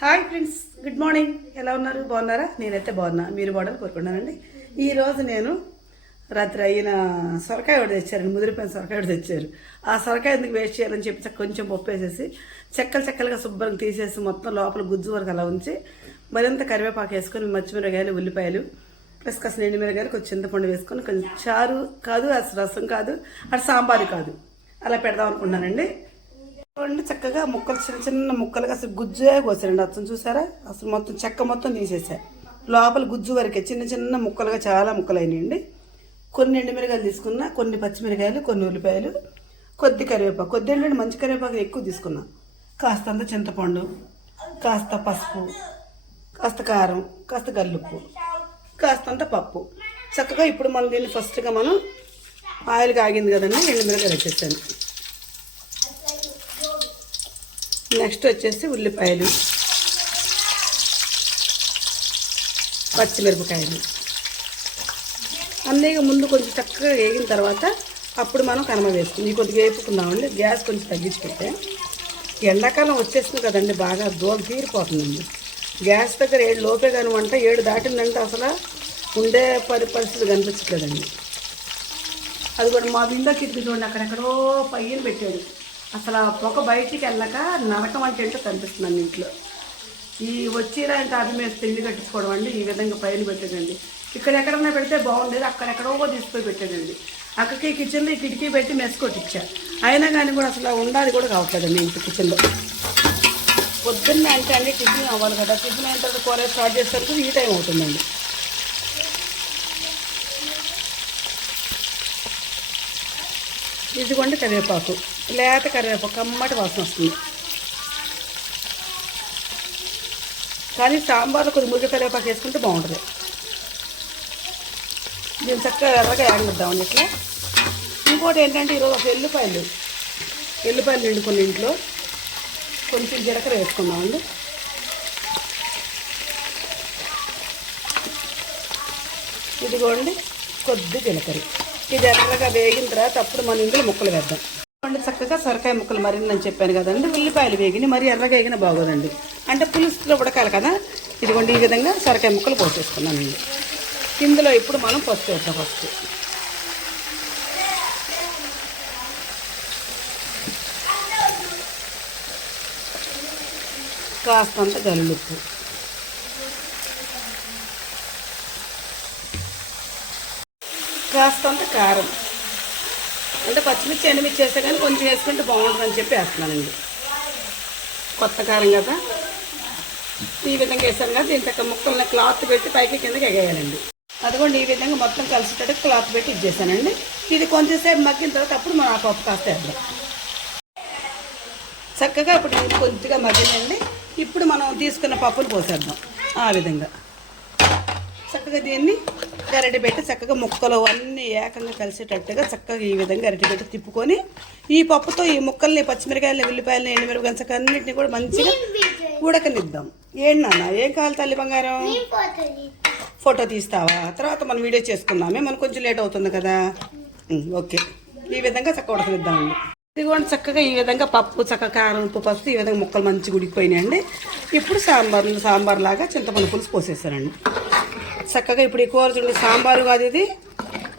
Hi friends good morning. ఎలా ఉన్నారు? బాగున్నారా? నేనైతే బాగున్నా. మీరు బాగుండాలని కోరుకుంటున్నానండి. ఈరోజు నేను రాత్రి అయిన సొరకాయ ఒకటి తెచ్చారండి. ముదిరిపోయిన సొరకాయ ఒకటి తెచ్చారు. ఆ సొరకాయ ఎందుకు వేస్ట్ చేయాలని చెప్పి కొంచెం పప్పు వేసేసి చెక్కలు చెక్కలుగా శుభ్రంగా తీసేసి మొత్తం లోపల గుజ్జు వరకు అలా ఉంచి మరింత కరివేపాకు వేసుకొని మచ్చిమిరకాయలు ఉల్లిపాయలు ప్లస్ కాసిన ఎండుమిరకాయలు కొంచెం చింతపండు వేసుకొని కొంచెం చారు కాదు అసలు రసం కాదు అటు సాంబారు కాదు. అలా పెడదాం అనుకున్నానండి చూడండి చక్కగా ముక్కలు చిన్న చిన్న ముక్కలుగా అసలు గుజ్జే కోసారండి. అతను చూసారా? అసలు మొత్తం చెక్క మొత్తం తీసేసా. లోపల గుజ్జు వరకే చిన్న చిన్న ముక్కలుగా చాలా ముక్కలు అయినాయండి కొన్ని ఎండుమిరకాయలు తీసుకున్నా కొన్ని పచ్చిమిరకాయలు కొన్ని ఉల్లిపాయలు కొద్ది కరివేపాకు. కొద్ది ఎండు మంచి కరివేపాకు ఎక్కువ తీసుకున్నా. కాస్తంత చింతపండు కాస్త పసుపు కాస్త కారం కాస్త గల్లుప్పు కాస్తంత పప్పు. చక్కగా ఇప్పుడు మనం దీన్ని ఫస్ట్గా మనం ఆయిల్ కాగింది కదండి ఎండుమిరకాయలు వచ్చేసాను నెక్స్ట్ వచ్చేసి ఉల్లిపాయలు పచ్చిమిరపకాయలు. అన్నీ ముందు కొంచెం చక్కగా వేగిన తర్వాత అప్పుడు మనం కనమ వేసుకుంది. కొద్దిగా వేపుకున్నామండి గ్యాస్ కొంచెం తగ్గించి ఎండాకాలం వచ్చేస్తుంది కదండి బాగా దూరం తీరిపోతుందండి. గ్యాస్ దగ్గర ఏడు లోపే కానీ వంట ఏడు దాటిందంటే అసలు ఉండే పరి పరిస్థితి కనిపించట్లేదండి. అది కూడా మా విండో కిటికీ చూడండి అక్కడెక్కడో పయ్యలు పెట్టాడు. అసలు ఆ పొగ బయటికి వెళ్ళక నరకం అంటే ఏంటో కనిపిస్తుందండి ఇంట్లో. ఈ వచ్చిరాంటి అవి మీద తిండి కట్టించుకోవడం అండి ఈ విధంగా పైన పెట్టేదండి. ఇక్కడ ఎక్కడన్నా పెడితే బాగుండేది అక్కడెక్కడో తీసుకొని పెట్టేదండి. అక్కకి కిచెన్లో ఈ కిటికీ పెట్టి మెస్ కొట్టించా. అయినా కానీ కూడా అసలు ఉండాలి కూడా కావట్లేదండి ఇంటి కిచెన్లో. పొద్దున్నే అంటే అండి టిఫిన్ అవ్వాలి కదా టిఫిన్ అయిన తర్వాత కూర స్టార్ట్ చేసేసరికి ఈ టైం అవుతుందండి. ఇదిగోండి కరివేపాకు. లేత కరివేపాకు కమ్మటి వాసన వస్తుంది. కానీ సాంబార్లో కొద్ది మురిగ కరివేపాకు వేసుకుంటే బాగుంటుంది. దీన్ని చక్కగా ఎర్రగా యాగిద్దామండి ఇట్లా. ఇంకోటి ఏంటంటే ఈరోజు ఒక ఎల్లిపాయలు. ఎల్లిపాయలు నిండుకుని ఇంట్లో కొంచెం జీలకర్ర వేసుకుందామండి ఇదిగోండి కొద్ది జీలకర్ర. ఇది ఎర్రగా వేగిన తర్వాత అప్పుడు మనం ఇందులో ముక్కలు వేద్దాం. ఇదిగోండి చక్కగా సొరకాయ ముక్కలు మరిందని చెప్పాను కదండి. ఉల్లిపాయలు వేగిని మరి ఎర్రగా వేగిన బాగోదండి. అంటే పులుసులో ఉడకాలి కదా. ఇదిగోండి ఈ విధంగా సొరకాయ ముక్కలు పోసేసుకున్నానండి ఇందులో ఇప్పుడు మనం పసుపు వేద్దాం ఫస్ట్. కాస్తంత గల్లుప్పు కాస్తంత కారం. అంటే పచ్చిమిర్చి ఎండుమిర్చి వేస్తే కానీ కొంచెం వేసుకుంటే బాగుంటుందని చెప్పి వేస్తున్నానండి. కొత్త కారం కదా. ఈ విధంగా వేసాను కదా దీని తగ్గ ముక్కల్ని క్లాత్ పెట్టి పైకి కిందకి ఎగేయాలండి. అదిగోండి ఈ విధంగా మొత్తం కలిసేటట్టు క్లాత్ పెట్టి ఇచ్చేసానండి. ఇది కొంచెంసేపు మగ్గిన తర్వాత అప్పుడు మనం ఆ పప్పు కాస్త వేద్దాం. చక్కగా ఇప్పుడు కొద్దిగా మగ్గినండి ఇప్పుడు మనం తీసుకున్న పప్పును పోసేద్దాం. ఆ విధంగా. చక్కగా దీన్ని గరిటె పెట్టి చక్కగా ముక్కలు అన్నీ ఏకంగా కలిసేటట్టుగా చక్కగా ఈ విధంగా గరిటె పెట్టి తిప్పుకొని ఈ పప్పుతో ఈ ముక్కల్ని పచ్చిమిరకాయలని ఉల్లిపాయలని ఎండుమిరపకాయలు చక్కగా అన్నింటినీ కూడా మంచిగా ఉడకనిద్దాం. ఏంటి నాన్న? ఏం కావాలి తల్లి బంగారం? ఫోటో తీస్తావా? తర్వాత మనం వీడియో చేసుకుందామే. మనకు కొంచెం లేట్ అవుతుంది కదా. ఓకే. ఈ విధంగా చక్కగా ఉడకనిద్దామండి ఇదిగోండి చక్కగా ఈ విధంగా పప్పు చక్కగా కారం ఉప్పు పసుపు ఈ విధంగా ముక్కలు మంచిగా ఉడికిపోయినాయండి. ఇప్పుడు సాంబార్ సాంబార్ లాగా చింతపండు పులుసు పోసేసానండి. చక్కగా ఇప్పుడు ఈ కూర చూడండి సాంబారు కాదు ఇది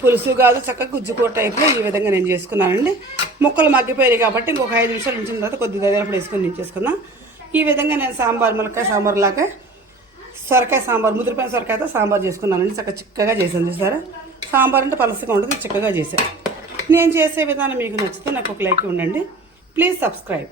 పులుసు కాదు చక్కగా గుజ్జుకూర టైప్లో ఈ విధంగా నేను చేసుకున్నానండి. ముక్కలు మగ్గిపోయాయి కాబట్టి ఇంకొక ఐదు నిమిషాలు ఉంచిన తర్వాత కొద్దిగా దగ్గరప్పుడు వేసుకొని నేను చేసుకున్నాను ఈ విధంగా నేను సాంబార్ మునక్కాయ సాంబార్ లాగా సొరకాయ సాంబార్ ముదిరిపోయిన సొరకాయతో సాంబార్ చేసుకున్నానండి. చక్కగా చిక్కగా చేశాను చూసారా? సాంబార్ అంటే పలసగా ఉంటుంది చిక్కగా చేశాను. నేను చేసే విధానం మీకు నచ్చితే నాకు ఒక లైక్ ఉండండి. Please subscribe